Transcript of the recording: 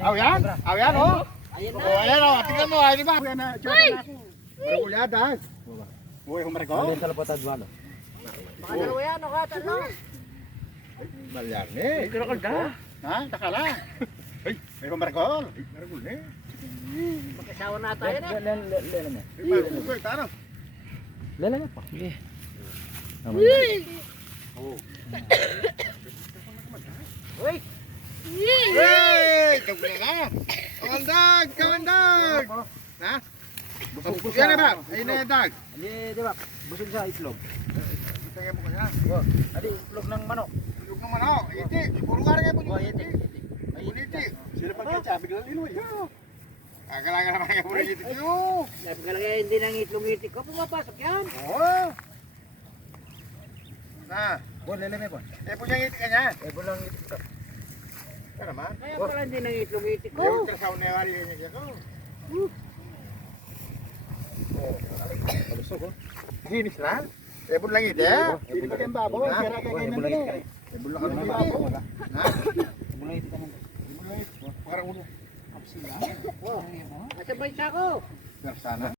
Yan. Yan, oh. Ayan na. Oh, ayan, oh. Tingnan mo, ay, di ba? Ayan na, Uy! Mergulyadas. Uy, humarko. Sa lapatad wala. Baka dalawa yan, o ka, talo. Balyarne. Kira ka. Ha? Takala. Ay, may humarko. Ay, mergulne. Magkasawa na tayo na. Lela na. Ay, mergulne. Tara. Lela na pa. Sige. Uy! Uy! Hey! Kagula na. Kamandag! Kamandag! Ha? Busog yan na ba? Ayun na yung dag. Hindi, di ba? Busog sa itlog. Tingnan mo kanya. Adi, itlog ng manok. Tulog naman ako. Iti. Puro ka rin po yung iti. iti. Iti. Sila pagkatsabi ka lang inuwi. Kagala ka naman kayo puro iti. Yo! Sabi ka lang hindi nang itlong-itik ko, pumapasok yan. Oo. Na. Bon, lela may bon. Eh po niyang iti ka niya. Bon lang itlog. Ka naman. Kaya pala hindi nang itlong-itik ko. Yung trasaw na yung wari niya ko. Palusog oh. Hinis na. Eh po lang iti. Hindi pa kayong babo. Kaya kaya kayo Bon lang nandito. itlog. Eh po lang kayong babo. Ha? Bon lang itlog. Parang ulo. Nasa bansa ko. Sana.